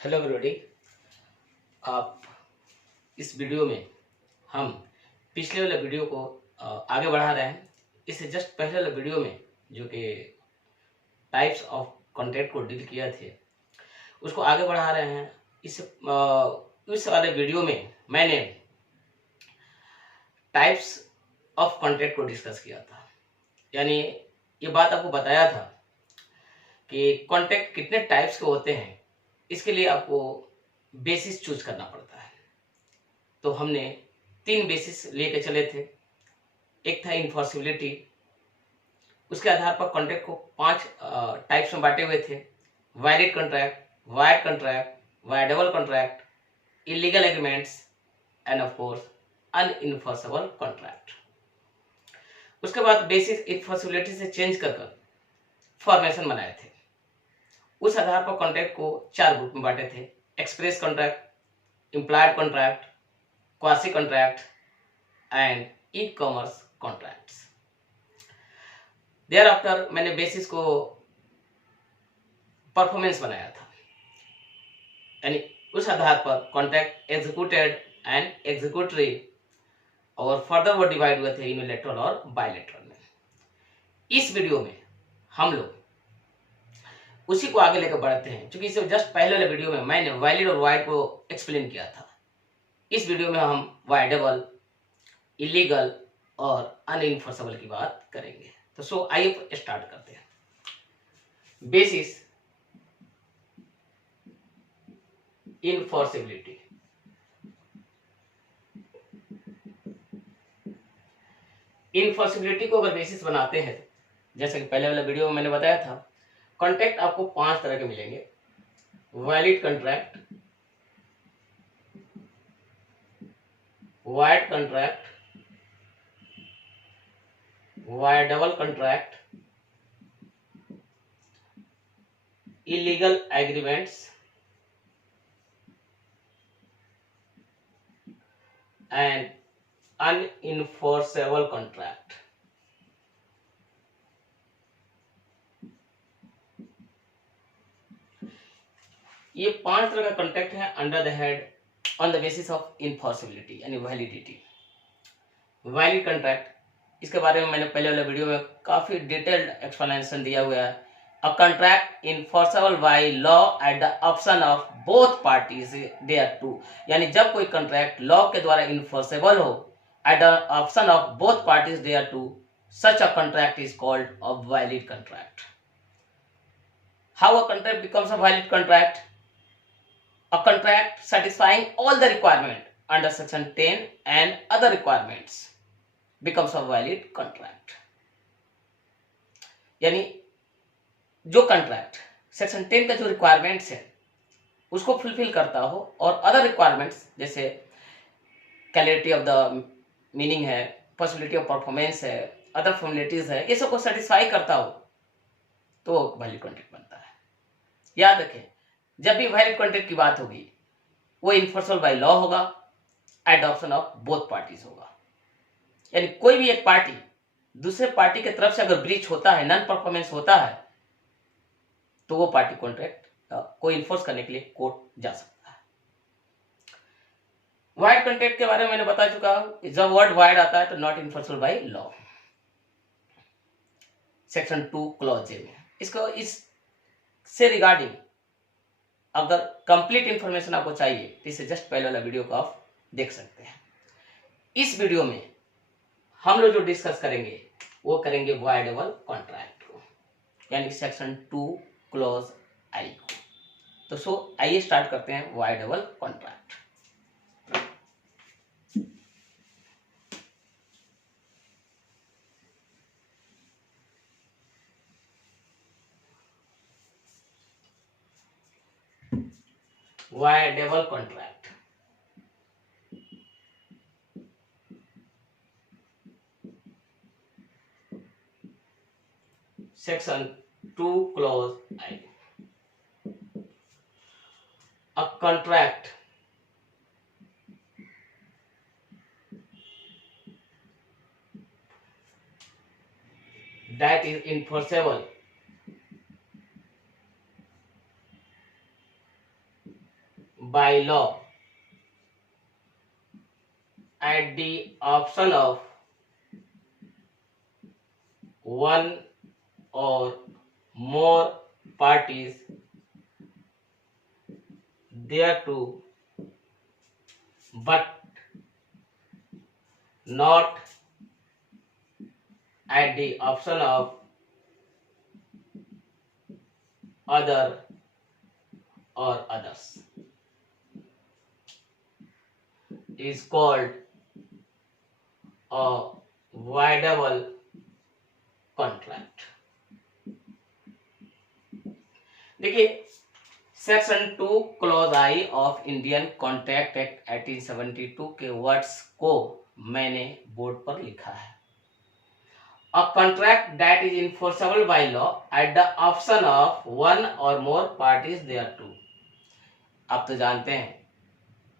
Hello everybody. आप इस video में हम पिछले वाले वीडियो को आगे बढ़ा रहे हैं। इससे जस्ट पहले वाले वीडियो में जो कि टाइप्स ऑफ कॉन्ट्रैक्ट को डील किया थे उसको आगे बढ़ा रहे हैं। इस वाले वीडियो में मैंने टाइप्स ऑफ कॉन्ट्रैक्ट को डिस्कस किया था, यानी ये बात आपको बताया था कि कॉन्ट्रैक्ट कितने टाइप्स के होते हैं। इसके लिए आपको बेसिस चूज करना पड़ता है। तो हमने 3 बेसिस लेके चले थे। एक था इन्फोर्सिबिलिटी, उसके आधार पर कॉन्ट्रैक्ट को 5 टाइप्स में बांटे हुए थे: valid contract, void contract, voidable contract, illegal agreements and of course unenforceable contract. उसके बाद बेसिस इन्फोर्सिबिलिटी से चेंज कर फॉर्मेशन बनाए थे। उस आधार पर कॉन्ट्रैक्ट को 4 ग्रुप में बांटे थे: express contract, implied contract, quasi contract and e commerce contracts. Thereafter मैंने बेसिस को परफॉर्मेंस बनाया था, यानी उस आधार पर कॉन्ट्रैक्ट एग्जीक्यूटेड एंड एग्जीक्यूटरी और फर्दर वो डिवाइड हुए थे यूनिलैटरल और बायलैटरल में। इस वीडियो में हम लोग उसी को आगे लेकर बढ़ते हैं, क्योंकि इससे जस्ट पहले वाले वीडियो में मैंने वैलिड और वाइड को एक्सप्लेन किया था। इस वीडियो में हम वाइडेबल, इलीगल और अनइन्फोर्सेबल की बात करेंगे। तो आइए स्टार्ट करते हैं। बेसिस इन्फोर्सेबिलिटी। इन्फोर्सेबिलिटी को अगर बेसिस बनाते हैं, जैसे कि पहले वाले वीडियो में मैंने बताया था, कॉन्ट्रैक्ट आपको 5 तरह के मिलेंगे: valid contract, void contract, voidable contract, illegal agreements and unenforceable contract. ये 5 तरह का कॉन्ट्रैक्ट है under the head on the basis of enforceability यानी वैलिडिटी। वैलिड कॉन्ट्रैक्ट, इसके बारे में मैंने पहले वाले वीडियो में काफी डिटेल्ड एक्सप्लेनेशन दिया हुआ है। A contract enforceable by law at the option of both parties thereto, यानी जब कोई कॉन्ट्रैक्ट लॉ के द्वारा इन्फोर्सेबल हो at the option of both parties thereto, such a contract is called a valid contract. How a contract becomes a valid contract? A contract satisfying all the requirement under section 10 and other requirements becomes a valid contract. यानी जो contract section 10 का जो requirements है उसको fulfil करता हो और other requirements जैसे क्लैरिटी ऑफ द मीनिंग है, पॉसिबिलिटी ऑफ परफॉर्मेंस है, अदर फॉर्मेलिटीज है, ये सब को सेटिस्फाई करता हो तो वैलिड कॉन्ट्रैक्ट बनता है। याद रखें, जब भी वैलिड कॉन्ट्रैक्ट की बात होगी वो इन्फोर्सेबल बाय लॉ होगा, eight the option of both parties होगा। यानी कोई भी एक पार्टी दूसरे पार्टी की तरफ से अगर ब्रीच होता है, नॉन परफॉर्मेंस होता है, तो वो पार्टी कॉन्ट्रैक्ट को इन्फोर्स करने के लिए कोर्ट जा सकता है। वाइड कॉन्ट्रैक्ट के बारे में मैंने बता चुका हूं। जब वर्ड वाइड आता है तो not enforceable by law, section 2 clause J में। इसको इससे रिगार्डिंग अगर कंप्लीट इंफॉर्मेशन आपको चाहिए तो इसे जस्ट पहले वाला वीडियो को आप देख सकते हैं। इस वीडियो में हम लोग जो डिस्कस करेंगे वो करेंगे वाइडेबल कॉन्ट्रैक्ट को, यानी सेक्शन 2 क्लॉज आई को। तो आइए स्टार्ट करते हैं voidable contract. Voidable contract, section 2 clause I. A contract that is enforceable by law at the option of one or more parties thereto, but not at the option of other or others, is called a voidable contract. देखिए, section 2 clause I of Indian contract act 1872 के words को मैंने board पर लिखा है। A contract that is enforceable by law at the option of one or more parties thereto। आप तो जानते हैं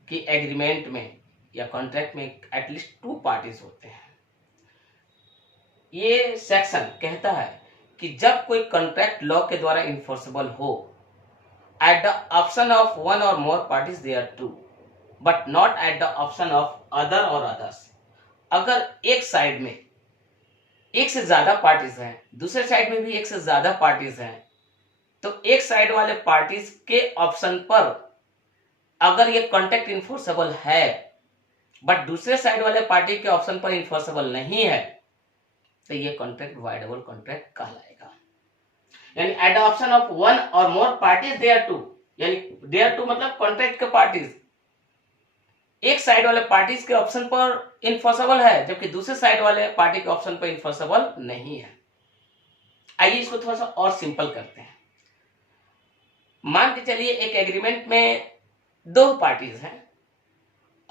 कि एग्रीमेंट में या कॉन्ट्रैक्ट में एटलीस्ट 2 पार्टीज होते हैं। ये सेक्शन कहता है कि जब कोई कॉन्ट्रैक्ट लॉ के द्वारा इन्फोर्सेबल हो, at the option of one or more parties thereto, but not at the option of other or others. अगर एक साइड में एक से ज्यादा पार्टीज हैं, दूसरे साइड में भी एक से ज्यादा पार्टीज हैं, तो एक साइड वाले पार्टीज के ऑप्शन पर अगर ये कॉन्ट्रैक्ट इन्फोर्सेबल है, बट दूसरे साइड वाले पार्टी के ऑप्शन पर इन्फोर्सेबल नहीं है, तो ये कॉन्ट्रैक्ट वाइडेबल कॉन्ट्रैक्ट कहलाएगा। यानी eight the option of one or more parties देयरटू, यानी देयरटू मतलब कॉन्ट्रैक्ट के पार्टीज एक साइड वाले पार्टीज के ऑप्शन पर इन्फोर्सेबल है, जबकि दूसरे साइड वाले पार्टी के ऑप्शन पर इन्फोर्सेबल नहीं है। आइए इसको थोड़ा सा और सिंपल करते हैं। मान के चलिए एक एग्रीमेंट में 2 पार्टीज हैं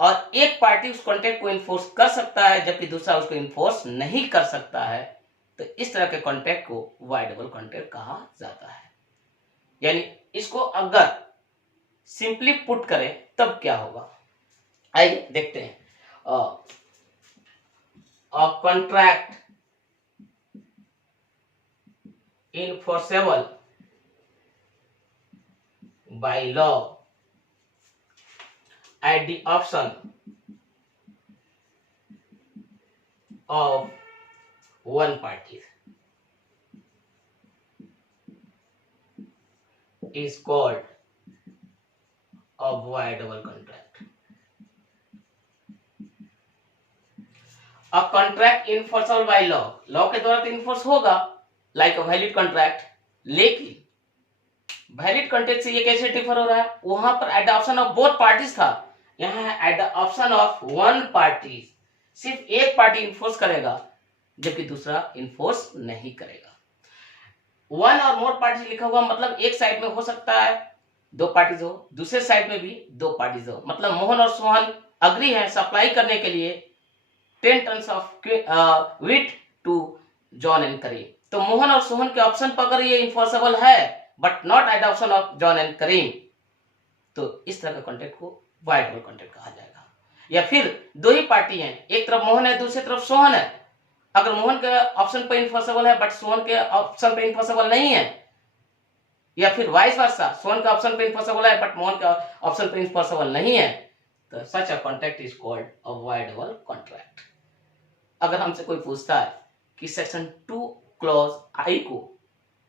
और एक पार्टी उस कॉन्ट्रैक्ट को इन्फोर्स कर सकता है जबकि दूसरा उसको इन्फोर्स नहीं कर सकता है, तो इस तरह के कॉन्ट्रैक्ट को वाइडेबल कॉन्ट्रैक्ट कहा जाता है। यानी इसको अगर सिंपली पुट करें तब क्या होगा, आइए देखते हैं। Contract enforceable by law at the option of one party is called a voidable contract। A contract enforceable by law, law के द्वारा तो इन्फोर्स होगा लाइक अ वैलिड कॉन्ट्रैक्ट, लेकिन वैलिड कॉन्ट्रैक्ट से ये कैसे डिफर हो रहा है, वहां पर eight the option of both parties था, यहाँ है eight the option of one party, सिर्फ एक पार्टी इन्फोर्स करेगा जबकि दूसरा इन्फोर्स नहीं करेगा। वन और मोर पार्टी लिखा हुआ मतलब एक साइड में हो सकता है 2 पार्टीज हो, दूसरे साइड में भी 2 पार्टीज हो। मतलब मोहन और सोहन अग्री है सप्लाई करने के लिए 10 tons of wheat to John and Karim, तो मोहन और सोहन के ऑप्शन पर अगर ये इन्फोर्सेबल है but not at the option of John and Karim, तो इस तरह का कॉन्ट्रैक्ट को वाइडेबल कॉन्ट्रैक्ट कहा जाएगा। या फिर 2 ही पार्टी हैं, एक तरफ मोहन है दूसरी तरफ सोहन है, अगर मोहन के ऑप्शन पर इन्फोर्सेबल है बट सोहन के ऑप्शन पर इन्फोर्सेबल नहीं है, या फिर वाइस वर्सा, सोहन के ऑप्शन पर इन्फोर्सेबल है बट मोहन के ऑप्शन पर इन्फोर्सेबल नहीं है, तो such a contract is called a voidable contract. अगर हमसे कोई पूछता है कि सेक्शन 2 क्लॉज आई को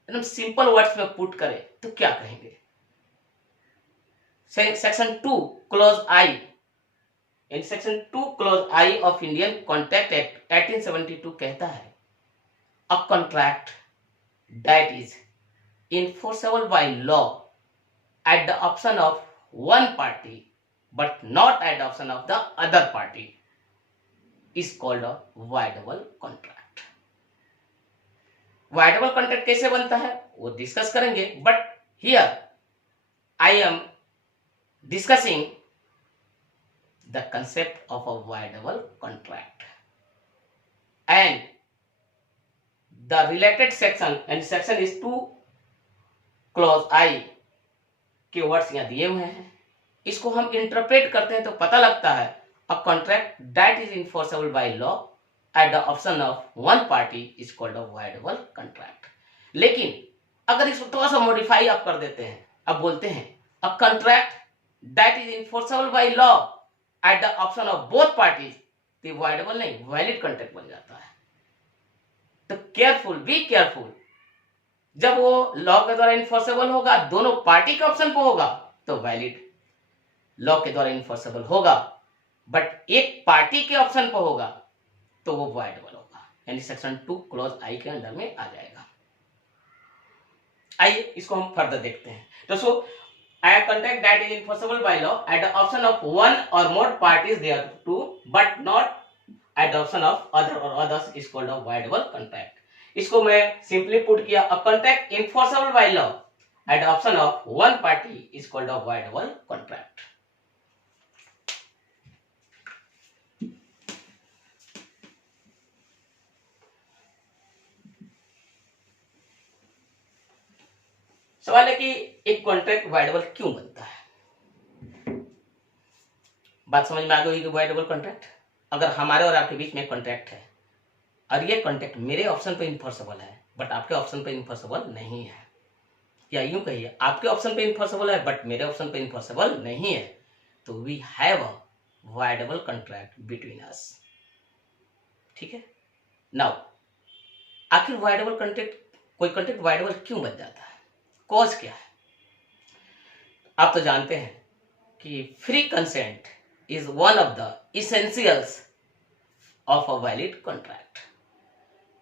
एकदम सिंपल वर्ड्स में पुट करें तो क्या कहेंगे? Section 2 clause I, in section 2 clause I of Indian contract act 1872 कहता है a contract that is enforceable by law at the option of one party but not at the option of the other party is called a voidable contract। voidable contract कैसे बनता है वो discuss करेंगे, but here I am discussing the concept of a voidable contract and the related section, and section is 2 clause आई के words यहां दिए हुए हैं। इसको हम इंटरप्रेट करते हैं तो पता लगता है a contract that is enforceable by law at the option of one party is called a voidable contract. लेकिन अगर इसको थोड़ा सा मॉडिफाई आप कर देते हैं, अब बोलते हैं अ contract that is enforceable by law at the option of both parties, तो वाइडेबल नहीं, वैलिड कॉन्ट्रैक्ट बन जाता है। तो केयरफुल, बी केयरफुल, जब वो लॉ के द्वारा इन्फोर्सेबल होगा, दोनों पार्टी के ऑप्शन पर होगा, तो वैलिड, लॉ के द्वारा इन्फोर्सेबल होगा बट एक पार्टी के ऑप्शन पर होगा तो वो वॉइडेबल होगा, यानी सेक्शन 2 क्लॉज आई के अंडर में आ जाएगा। आइए इसको हम फर्दर देखते हैं। तो सो a contract that is enforceable by law at the option of one or more parties thereto but not at the option of other or others is called a voidable contract। इसको मैं simply put किया, a contract enforceable by law at the option of one party is called a voidable contract। सवाल है कि एक contract voidable क्यों बनता है। बात समझ में आ गई कि वाइडेबल कॉन्ट्रैक्ट, अगर हमारे और आपके बीच में कॉन्ट्रैक्ट है और ये कॉन्ट्रैक्ट मेरे ऑप्शन पे इन्फोर्सेबल है बट आपके ऑप्शन पे इन्फोर्सेबल नहीं है, या यूं कहिए आपके ऑप्शन पे इन्फोर्सेबल है बट मेरे ऑप्शन पे इन्फोर्सेबल नहीं है, तो we have a voidable contract between us. ठीक है, नाउ आखिर वाइडेबल कॉन्ट्रैक्ट, कोई कॉन्ट्रैक्ट वाइडेबल क्यों बन जाता है, कॉज क्या है। आप तो जानते हैं कि free consent is one of the essentials of a valid contract.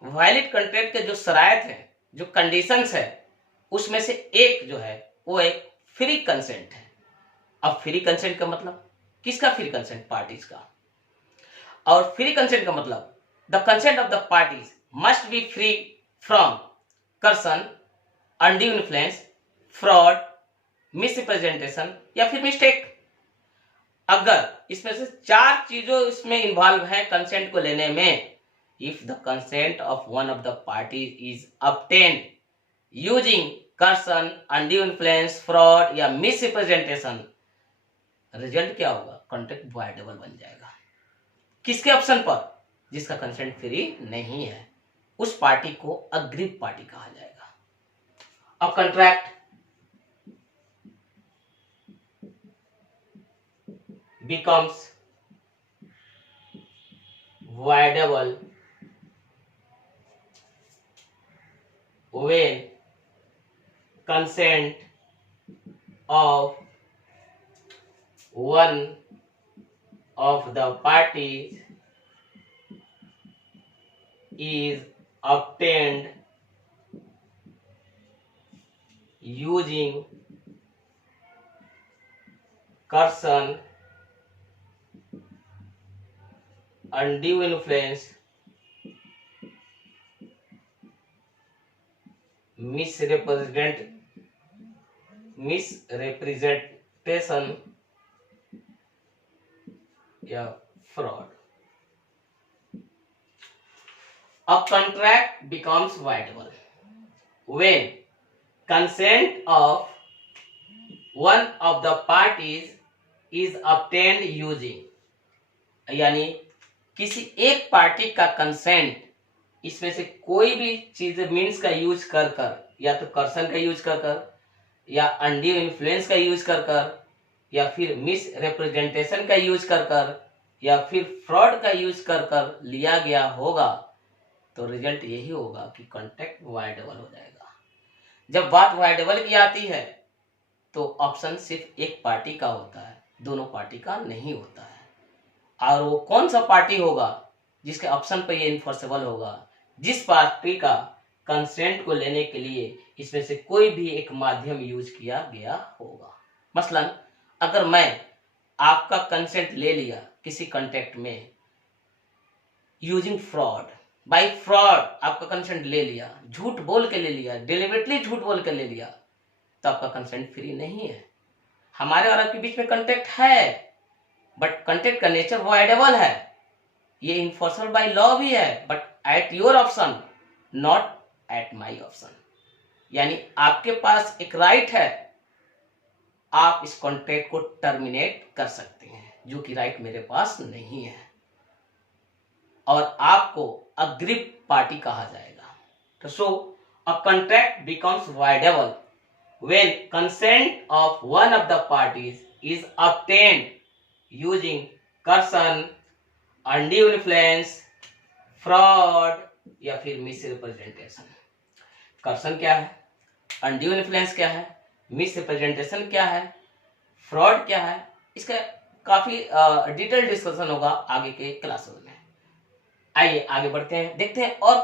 Valid contract के जो शराइत है, जो कंडीशंस है, उसमें से एक जो है वो एक फ्री कंसेंट है। अब फ्री कंसेंट का मतलब किसका फ्री कंसेंट, पार्टीज का। और फ्री कंसेंट का मतलब the consent of the parties must be free from Karsan, undue influence, fraud, misrepresentation या फिर मिस्टेक। अगर इसमें से 4 चीजों इसमें इन्वॉल्व है कंसेंट को लेने में, if the consent of one of the party is obtained using Karsan, undue influence, fraud या मिसरिप्रेजेंटेशन, रिजल्ट क्या होगा, कॉन्ट्रैक्ट वाइडेबल बन जाएगा। किसके ऑप्शन पर, जिसका कंसेंट फ्री नहीं है, उस पार्टी को अग्रीव पार्टी कहा जाएगा। A contract becomes voidable when consent of one of the parties is obtained using coercion, undue influence, misrepresentation या fraud। A contract becomes voidable when consent of one of the parties is obtained using, यानी किसी एक party का consent, इसमें से कोई भी चीज मीन्स का यूज कर कर, या तो कर्सन का यूज कर कर, या अनड्यू इन्फ्लुएंस का यूज कर कर, या फिर मिस रिप्रेजेंटेशन का यूज कर कर, या फिर फ्रॉड का यूज कर कर लिया गया होगा, तो रिजल्ट यही होगा कि कॉन्ट्रैक्ट वाइडेबल हो जाएगा। जब बात वाइडेबल की आती है तो ऑप्शन सिर्फ एक पार्टी का होता है, दोनों पार्टी का नहीं होता है। और वो कौन सा पार्टी होगा जिसके ऑप्शन पर ये इन्फोर्सेबल होगा, जिस पार्टी का कंसेंट को लेने के लिए इसमें से कोई भी एक माध्यम यूज किया गया होगा। मसलन अगर मैं आपका कंसेंट ले लिया किसी कॉन्ट्रैक्ट में यूजिंग फ्रॉड, बाय फ्रॉड आपका कंसेंट ले लिया, झूठ बोल के ले लिया, डिलिबरेटली झूठ बोल के ले लिया, तो आपका कंसेंट फ्री नहीं है। हमारे और आपके बीच में कॉन्ट्रैक्ट है बट कॉन्ट्रैक्ट का नेचर वॉइडेबल है, ये इन्फोर्सेबल बाय लॉ भी है but at your option, not at my option. यानी आपके पास एक राइट है, आप इस कॉन्ट्रैक्ट को टर्मिनेट कर सकते हैं, जो कि राइट मेरे पास नहीं है, और आपको अग्रीव पार्टी कहा जाएगा। तो so a contract becomes voidable when consent of one of the parties is obtained using coercion, undue influence, fraud या फिर मिस रिप्रेजेंटेशन। कर्सन क्या है, अनड्यू इन्फ्लुएंस क्या है, मिस रिप्रेजेंटेशन क्या है, फ्रॉड क्या है, इसका काफी डिटेल डिस्कशन होगा आगे के क्लासेस में। आइए आगे बढ़ते हैं, देखते हैं और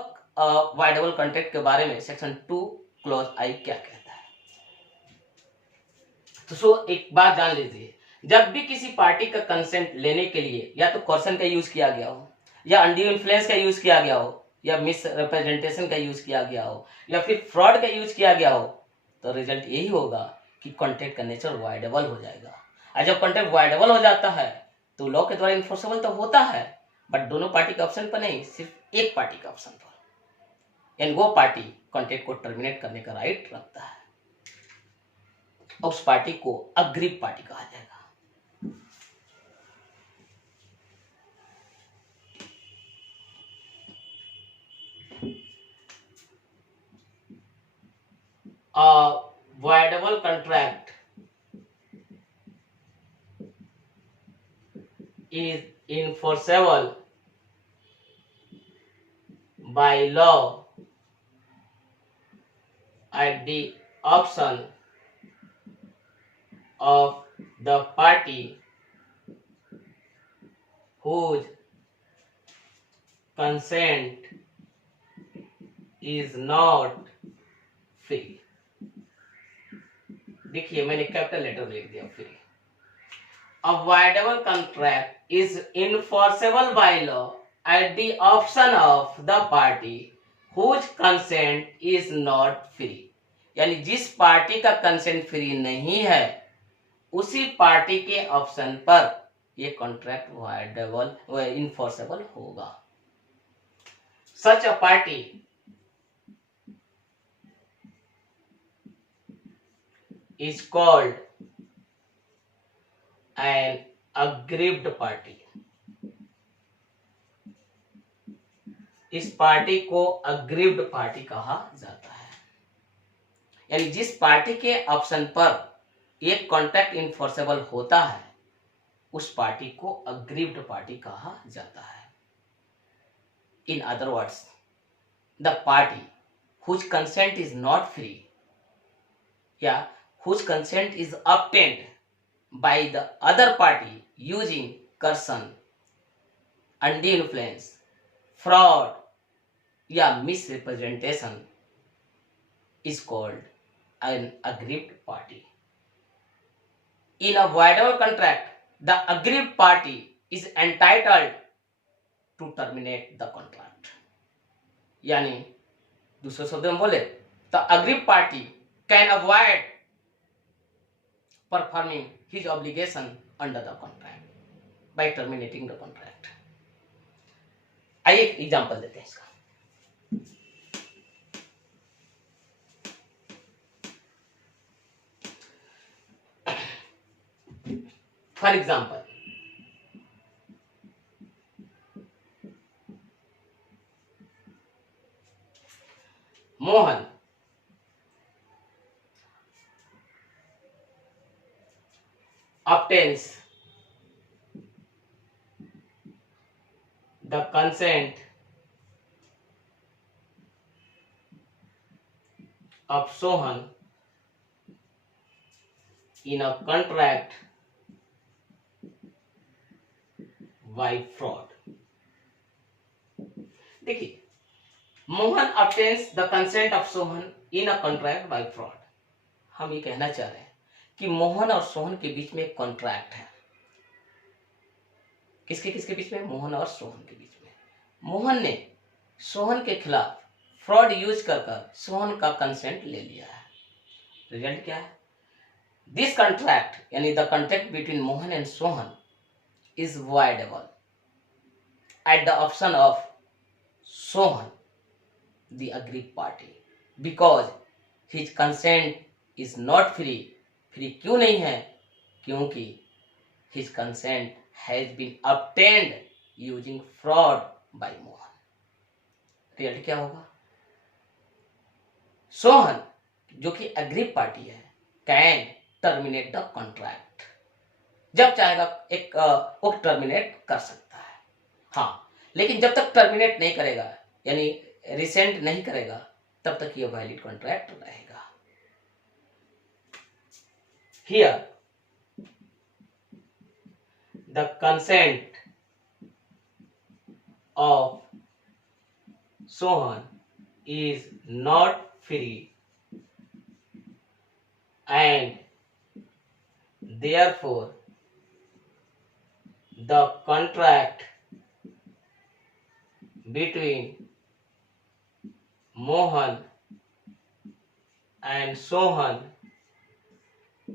वाइडेबल कॉन्ट्रैक्ट के बारे में सेक्शन 2 क्लॉज आई क्या कहता है। तो एक बात जान लीजिए, जब भी किसी पार्टी का कंसेंट लेने के लिए या तो कोर्सन का यूज किया गया हो, या अनड्यू इन्फ्लुएंस का यूज किया गया हो, या मिस रिप्रेजेंटेशन का यूज किया गया हो, या फिर फ्रॉड का यूज किया गया हो, तो रिजल्ट यही होगा कि कॉन्ट्रैक्ट का नेचर वाइडेबल हो जाएगा। और जब कॉन्ट्रैक्ट वाइडेबल हो जाता है तो लॉ के द्वारा इन्फोर्सेबल तो होता है, बट दोनों पार्टी के ऑप्शन पर नहीं, सिर्फ एक पार्टी के ऑप्शन पर। यानी वो पार्टी कॉन्ट्रैक्ट को टर्मिनेट करने का राइट रखता है, उस पार्टी को अग्रीव पार्टी कहा जाएगा। A voidable contract is enforceable by law at the option of the party whose consent is not free। देखिए मैंने कैपिटल लेटर लिख दिया free. A voidable contract is enforceable by law at the option of the party whose consent is not free। यानी जिस party का consent free नहीं है उसी पार्टी के ऑप्शन पर ये कॉन्ट्रैक्ट वाइडेबल इन्फोर्सेबल होगा। Such a party is called an aggrieved party। इस पार्टी को अग्रीव्ड पार्टी कहा जाता है। यानी जिस पार्टी के ऑप्शन पर एक कॉन्ट्रैक्ट इन्फोर्सेबल होता है उस पार्टी को अग्रीव्ड पार्टी कहा जाता है। In other words, the party whose consent is not free या whose consent is obtained by the other party using coercion, undue influence, fraud या misrepresentation is called an aggrieved party। In a voidable contract, the aggrieved party is entitled to terminate the contract। यानी दूसरे शब्दों में बोले तो aggrieved party can avoid performing his obligation under the contract by terminating the contract। आइए एक example देते हैं इसका। For example, Mohan obtains the consent of Sohan in a contract by fraud। देखिए, Mohan obtains the consent of Sohan in a contract by fraud। हम ये कहना चाह रहे हैं कि मोहन और सोहन के बीच में एक कॉन्ट्रैक्ट है। किसके किसके बीच में? मोहन और सोहन के बीच में। मोहन ने सोहन के खिलाफ फ्रॉड यूज कर सोहन का कंसेंट ले लिया है। रिजल्ट क्या है? दिस कॉन्ट्रैक्ट यानी the contract between Mohan and Sohan is voidable at the option of Sohan the aggrieved party because his consent is not free. Free क्यों नहीं है? क्योंकि his consent has been obtained using fraud by Mohan. Result क्या होगा? सोहन जो कि aggrieved party है can terminate the contract जब चाहेगा एक वो टर्मिनेट कर सकता है। हाँ, लेकिन जब तक टर्मिनेट नहीं करेगा, यानी रिसेंड नहीं करेगा, तब तक ये वैलिड कॉन्ट्रैक्ट रहेगा। Here the consent of Sohan is not free and therefore the contract between Mohan and Sohan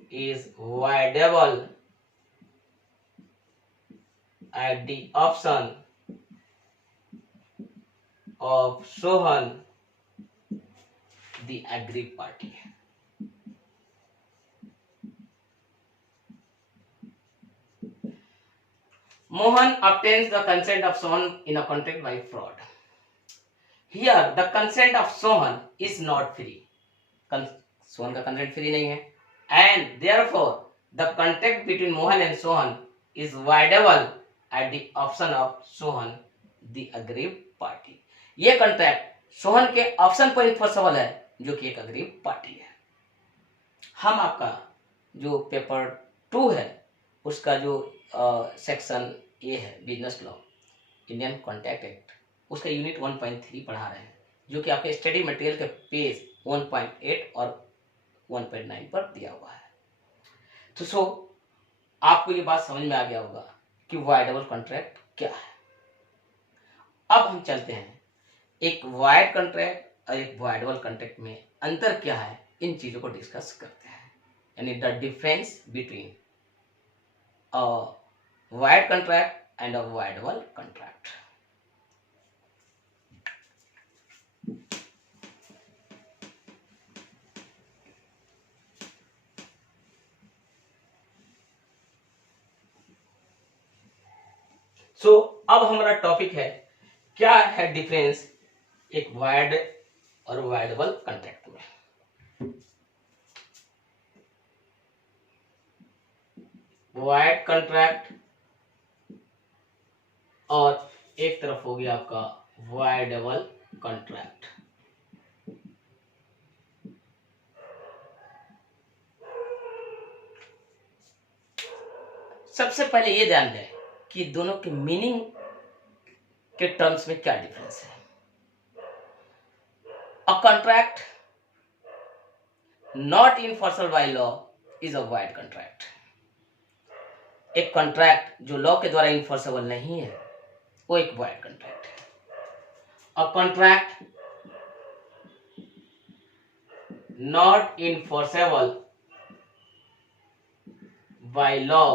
is voidable at the option of Sohan, the aggrieved party. Mohan obtains the consent of Sohan in a contract by fraud. Here, the consent of Sohan is not free. Sohan का consent free नहीं है, and therefore the contract between Mohan and Sohan is voidable at the option of Sohan, the aggrieved party. ये contract Sohan के option पर enforceable है, जो कि एक अग्रीव पार्टी है। हम आपका जो पेपर 2 है उसका जो सेक्शन ए है business law Indian contract act, उसका यूनिट 1.3 पढ़ा रहे हैं, जो कि आपके स्टडी मटेरियल के पेज 1.8 और 1.9 पर दिया हुआ है। तो आपको ये बात समझ में आ गया होगा कि वॉइडेबल कॉन्ट्रैक्ट क्या है। अब हम चलते हैं एक वॉइड कॉन्ट्रैक्ट और एक वॉइडेबल कॉन्ट्रैक्ट में अंतर क्या है, इन चीजों को डिस्कस करते हैं, यानी the difference between a void contract and a voidable contract. अब हमारा टॉपिक है क्या है डिफरेंस एक वॉइड और वॉइडेबल कॉन्ट्रैक्ट में। वॉइड कॉन्ट्रैक्ट और एक तरफ हो गया आपका वॉइडेबल कॉन्ट्रैक्ट। सबसे पहले ये ध्यान दें कि दोनों के मीनिंग के टर्म्स में क्या डिफरेंस है। A contract not enforceable by law is a void contract. एक कॉन्ट्रैक्ट जो लॉ के द्वारा इनफोर्सेबल नहीं है वो एक वॉइड कॉन्ट्रैक्ट है। A contract not enforceable by law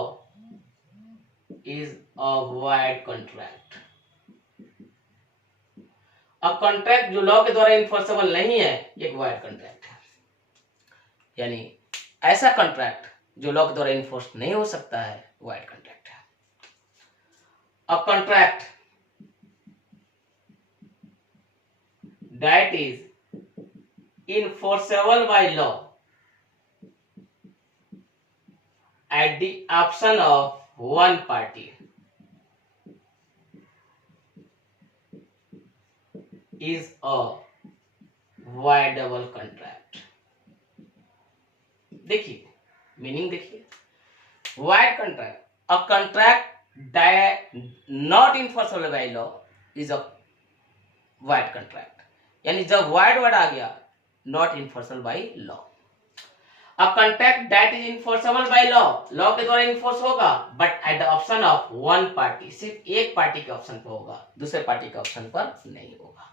is a void contract. अब कॉन्ट्रैक्ट जो लॉ के द्वारा इनफोर्सेबल नहीं है एक वॉइड कॉन्ट्रैक्ट है, यानी ऐसा कॉन्ट्रैक्ट जो लॉ के द्वारा इनफोर्स नहीं हो सकता है वॉइड कॉन्ट्रैक्ट है। A contract that is enforceable by law at the option of one party is a voidable contract। देखिए मीनिंग देखिए, void contract, a contract that not enforceable by law is a void contract। यानी जब void word आ गया not enforceable by law। a contract that is enforceable by law, law के द्वारा enforce होगा but at the option of one party, सिर्फ एक party के option पर होगा, दूसरे पार्टी के ऑप्शन पर नहीं होगा।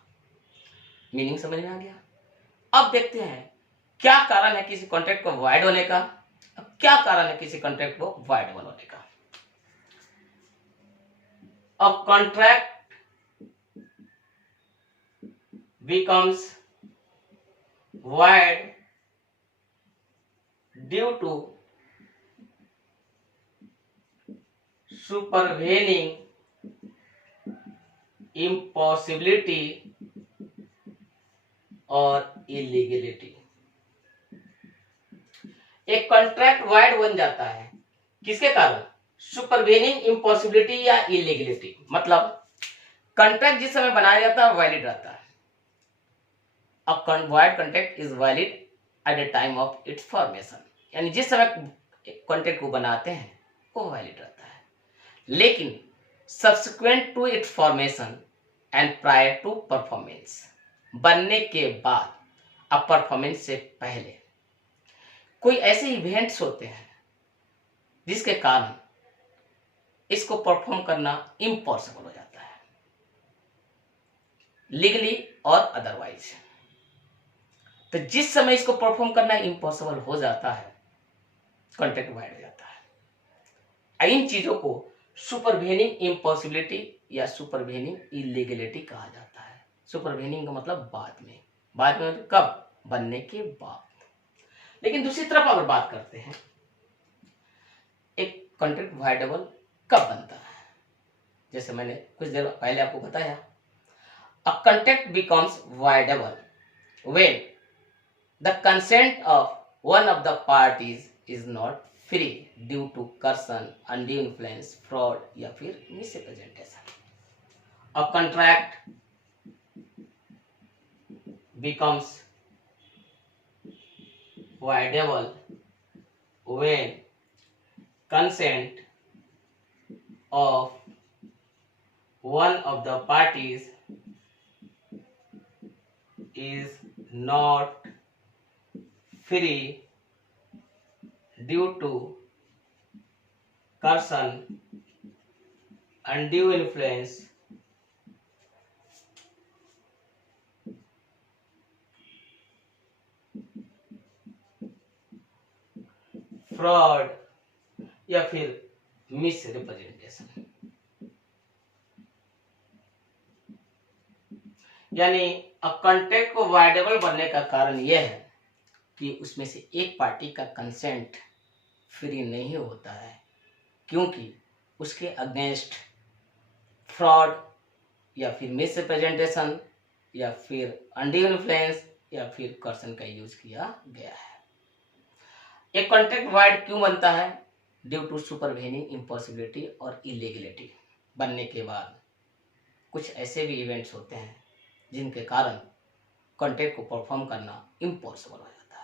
मीनिंग समझ में आ गया। अब देखते हैं क्या कारण है किसी कॉन्ट्रैक्ट को वॉइड होने का, अब क्या कारण है किसी कॉन्ट्रैक्ट को वॉइडेबल होने का। A contract becomes void due to supervening impossibility और इलीगलिटी। एक कॉन्ट्रैक्ट वॉइड बन जाता है किसके कारण, सुपरवेनिंग इम्पॉसिबिलिटी या इलीगलिटी, मतलब कॉन्ट्रैक्ट जिस समय बनाया जाता है वैलिड रहता है। अब void contract is valid at the time of its formation, यानी जिस समय कॉन्ट्रैक्ट को बनाते हैं वो वैलिड रहता है, लेकिन subsequent to its formation and prior to performance, बनने के बाद, अब परफॉर्मेंस से पहले कोई ऐसे इवेंट्स होते हैं जिसके कारण इसको परफॉर्म करना इम्पॉसिबल हो जाता है, लीगली और अदरवाइज। तो जिस समय इसको परफॉर्म करना इम्पॉसिबल हो जाता है, कॉन्ट्रैक्ट वाइड हो जाता है। इन चीजों को सुपरवेनिंग इम्पॉसिबिलिटी या सुपरवेनिंग इलीगलिटी कहा जाता है। सुपरवेनिंग का मतलब बाद में मतलब कब? बनने के बाद। लेकिन दूसरी तरफ अगर बात करते हैं, एक कॉन्ट्रैक्ट वाइडेबल कब बनता है? जैसे मैंने कुछ देर पहले आपको बताया, a contract becomes voidable when the consent of one of the parties is not free due to coercion, undue influence, fraud या फिर misrepresentation. A contract becomes voidable when consent of one of the parties is not free due to coercion, undue influence, fraud या फिर miss representation. यानी contract को voidable बनने का कारण यह है कि उसमें से एक पार्टी का कंसेंट फ्री नहीं होता है, क्योंकि उसके अगेंस्ट फ्रॉड या फिर मिस रिप्रेजेंटेशन या फिर अनड्यू इन्फ्लुएंस या फिर कर्सन का यूज किया गया है। एक कॉन्ट्रैक्ट वाइड क्यों बनता है? ड्यू टू सुपरवेनिंग इम्पॉसिबिलिटी और इलीगलिटी। बनने के बाद कुछ ऐसे भी इवेंट्स होते हैं जिनके कारण कॉन्ट्रैक्ट को परफॉर्म करना इम्पॉसिबल हो जाता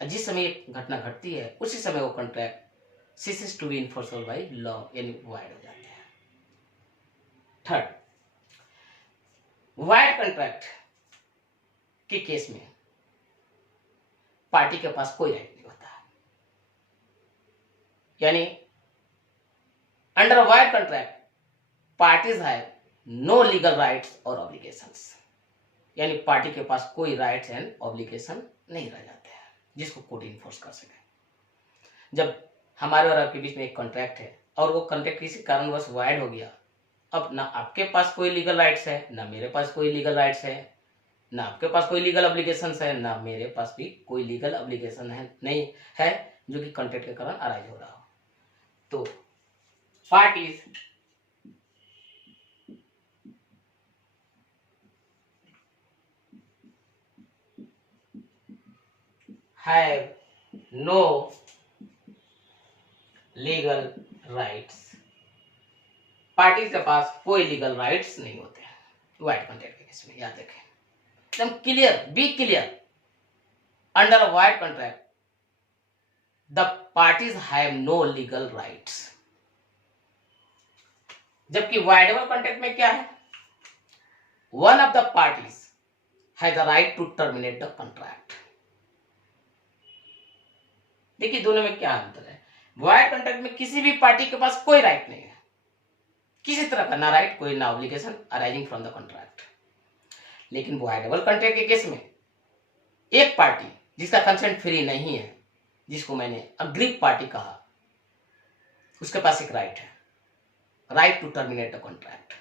है। जिस समय एक घटना घटती है उसी समय वो contract ceases to be enforceable by law, यानी वाइड हो जाते हैं। थर्ड, वाइड कॉन्ट्रैक्ट के केस में पार्टी के पास कोई राइट नहीं होता है, यानी under void contract parties have no legal rights और ऑब्लिगेशंस, यानी पार्टी के पास कोई राइट्स एंड ऑब्लिगेशन नहीं रह जाते हैं जिसको कोर्ट इन्फोर्स कर सके। जब हमारे और आपके बीच में एक कॉन्ट्रैक्ट है और वो कॉन्ट्रैक्ट किसी कारणवश वाइड हो गया, अब ना आपके पास कोई लीगल राइट्स है, ना मेरे पास कोई लीगल राइट्स है, ना आपके पास कोई लीगल ऑब्लिगेशंस है, ना मेरे पास भी कोई लीगल ऑब्लिगेशन है नहीं है जो कि कॉन्ट्रैक्ट के कारण अराइज हो रहा हो। तो parties have no legal rights, party के पास कोई लीगल राइट्स नहीं होते हैं वाइड कॉन्ट्रैक्ट के केस में। याद रखें, एकदम clear, be clear, under void contract the parties have no legal rights. जबकि वाइडेबल कॉन्ट्रैक्ट में क्या है? One of the parties has the right to terminate the contract. देखिए दोनों में क्या अंतर है। वाइड कॉन्ट्रैक्ट में किसी भी पार्टी के पास कोई राइट नहीं है, किसी तरह का, ना राइट कोई, ना obligation arising from the contract. लेकिन वाइडेबल कॉन्ट्रैक्ट के केस में एक पार्टी जिसका कंसेंट फ्री नहीं है, जिसको मैंने अग्रीव पार्टी कहा, उसके पास एक राइट है, right to terminate the contract,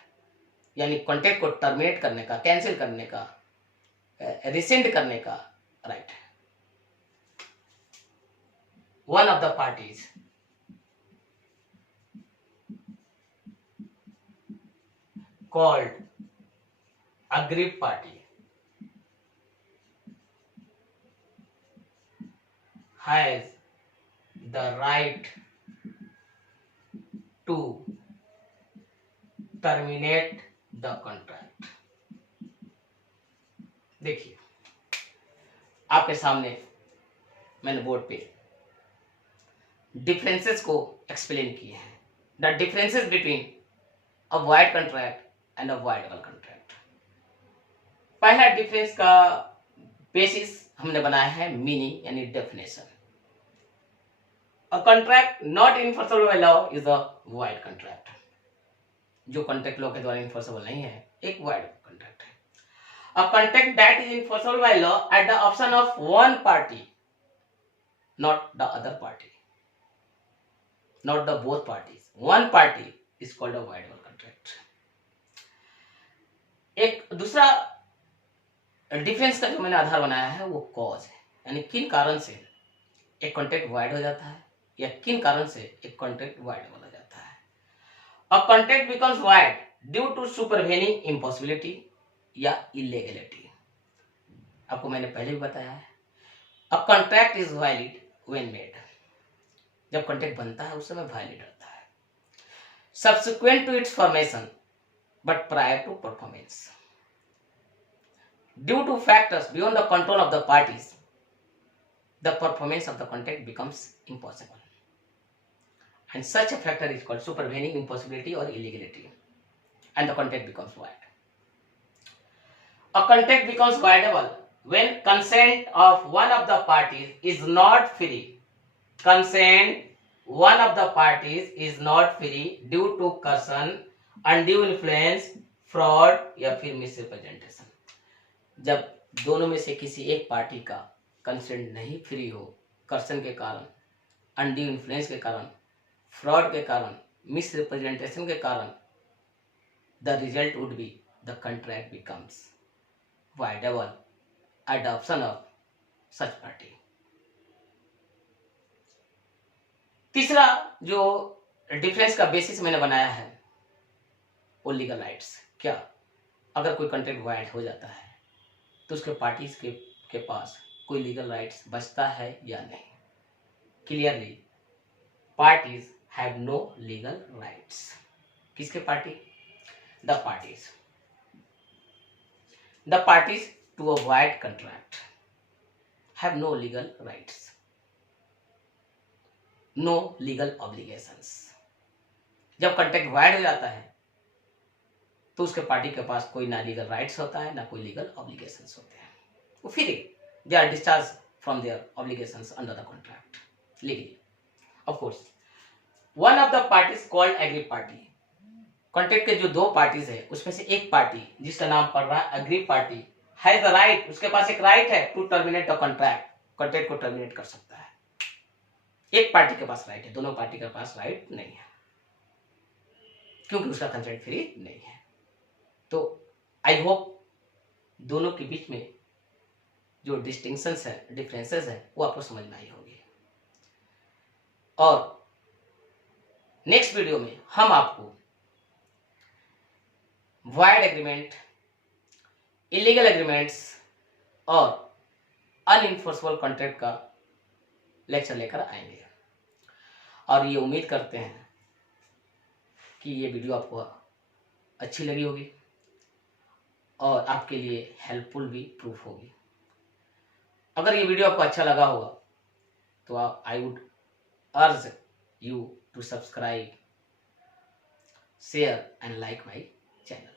यानी कॉन्ट्रैक्ट को टर्मिनेट करने का, कैंसिल करने का, रिसेंड करने का राइट है। One of the parties called aggrieved party has the right to terminate the contract. देखिए आपके सामने मैंने बोर्ड पे डिफरेंसेस को एक्सप्लेन किए हैं। The differences between a void contract and a voidable contract. पहला डिफरेंस का बेसिस हमने बनाया है मीनिंग यानी definition. A contract not enforceable by law is a void contract. जो कॉन्ट्रैक्ट लॉ के द्वारा इनफोर्सेबल नहीं है एक वॉइड कॉन्ट्रैक्ट है। A contract that is enforceable by law at the option of one party, not the other party, not the both parties. One party is called a voidable contract. एक दूसरा difference का जो मैंने आधार बनाया है वो cause है, यानी किन कारण से एक कॉन्ट्रैक्ट वाइड हो जाता है या किन कारण से एक कॉन्ट्रैक्ट वाइडेबल हो जाता है। A contract becomes void due to supervening impossibility या इलीगलिटी। आपको मैंने पहले भी बताया है a contract is valid when made. जब कॉन्ट्रैक्ट बनता है उस समय वैलिड होता है। Subsequent to its formation but prior to performance. Due to factors beyond the control of the parties the performance of the contract becomes impossible and such a factor is called supervening impossibility और illegality and the contract becomes wide. A contract becomes voidable when consent of one of the parties is not free. Consent one of the parties is not free due to coercion, undue influence, fraud या फिर misrepresentation। जब दोनों में से किसी एक party का consent नहीं फ्री हो, कर्सन के कारण, अनड्यू इन्फ्लुएंस के कारण, फ्रॉड के कारण, मिसरिप्रेजेंटेशन के कारण, the result would be the contract becomes voidable adoption of such party। तीसरा जो डिफरेंस का बेसिस मैंने बनाया है वो लीगल राइट्स। क्या अगर कोई कॉन्ट्रैक्ट वाइड हो जाता है तो उसके पार्टीज के पास कोई लीगल राइट्स बचता है या नहीं। Clearly parties have no legal rights. किसके party? The parties to a void contract have no legal rights, no legal obligations। जब कॉन्ट्रैक्ट वाइड हो जाता है तो उसके पार्टी के पास कोई ना लीगल राइट्स होता है ना कोई लीगल ऑब्लिगेशंस होते हैं। वो free, they are discharge from their obligations under the contract legally. Of course one of the parties called aggrieved party. Contract के जो दो पार्टीज है उसमें से एक पार्टी जिसका नाम पड़ रहा है aggrieved party has the right, उसके पास एक राइट है to terminate the contract. Contract को टर्मिनेट कर सकता है। एक पार्टी के पास राइट है, दोनों पार्टी के पास राइट नहीं है क्योंकि उसका कंसेंट फ्री नहीं है। तो आई होप दोनों के बीच में जो डिस्टिंक्शंस है, डिफरेंसेस है वो आपको समझ में आई होगी। और नेक्स्ट वीडियो में हम आपको वाइड एग्रीमेंट, इलीगल एग्रीमेंट्स और अनइनफोर्सेबल कॉन्ट्रैक्ट का लेक्चर लेकर आएंगे। और ये उम्मीद करते हैं कि ये वीडियो आपको अच्छी लगी होगी और आपके लिए हेल्पफुल भी प्रूफ होगी। अगर ये वीडियो आपको अच्छा लगा होगा तो I would urge you to subscribe, share and like my channel.